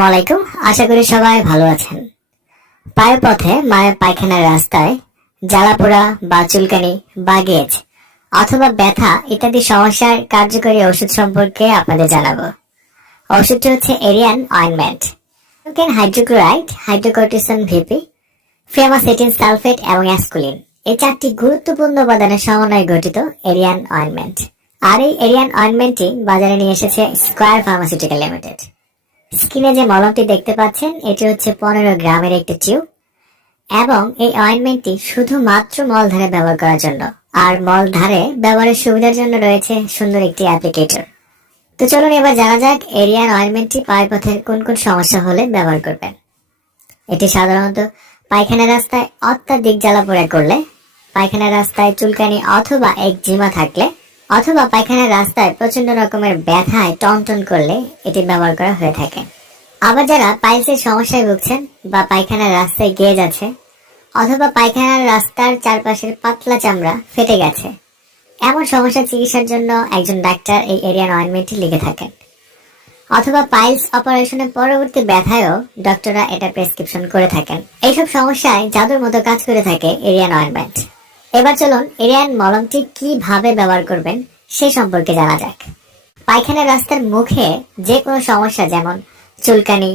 আসসালামু আলাইকুম। আশা করি সবাই ভালো আছেন। পায়ের পথে মায়ের পায়খানার রাস্তায় জ্বালাপোড়া বা চুলকানি বা গেজ অথবা ব্যথা ইত্যাদি সমস্যার কার্যকরী ওষুধ সম্পর্কে আপনাদের জানাবো। ওষুধটি হচ্ছে এরিয়ান ointment. Hydrochloride, hydrocortisone BP, framycetin sulphate এবং অ্যাসকুলিন এই চারটি গুরুত্বপূর্ণ উপাদানের সমন্বয়ে গঠিত এরিয়ান অয়েনমেন্ট। আর এই এরিয়ান অয়েনমেন্টটি বাজারে নিয়ে এসেছে স্কয়ার ফার্মাসিউটিক্যাল লিমিটেড। স্ক্রিনে যে মলমটি দেখতে পাচ্ছেন এটি হচ্ছে 15 গ্রামের একটি টিউব এবং এই অয়েনমেন্টটি শুধুমাত্র মলধারে ব্যবহার করার জন্য, আর মলধারে ব্যবহারের সুবিধার জন্য রয়েছে সুন্দর একটি অ্যাপ্লিকেটর। তো চলুন এবার জানা যাক এরিয়ান অয়েনমেন্টটি পায়ের পথে কোন কোন সমস্যা হলে ব্যবহার করবেন। এটি সাধারণত পায়খানার রাস্তায় অত্যাধিক জ্বালাপোড়া করলে, পায়খানার রাস্তায় চুলকানি অথবা একজিমা থাকলে, অথবা পায়খানার রাস্তায় প্রচন্ড রকমের ব্যথায় টনটন করলে এটি ব্যবহার করা হয়ে থাকে। আবার যারা পাইলসের সমস্যায় ভুগছেন বা পায়খানার রাস্তায় গেজ আছে, অথবা পায়খানার রাস্তার চারপাশের পাতলা চামড়া ফেটে গেছে, এমন সমস্যা চিকিৎসার জন্য একজন ডাক্তার এই এরিয়ান অয়েনমেন্টটি লিখে থাকেন। অথবা পাইলস অপারেশনের পরবর্তী ব্যথায়ও ডক্টররা এটা প্রেসক্রিপশন করে থাকেন। এইসব সমস্যায় জাদুর মতো কাজ করে থাকে এরিয়ান অয়েনমেন্ট। এবার চলুন এরিয়ান মলমটি কিভাবে ব্যবহার করবেন সে সম্পর্কে জানা যাক। পায়খানার রাস্তার মুখে যে কোনো সমস্যা যেমন চুলকানি,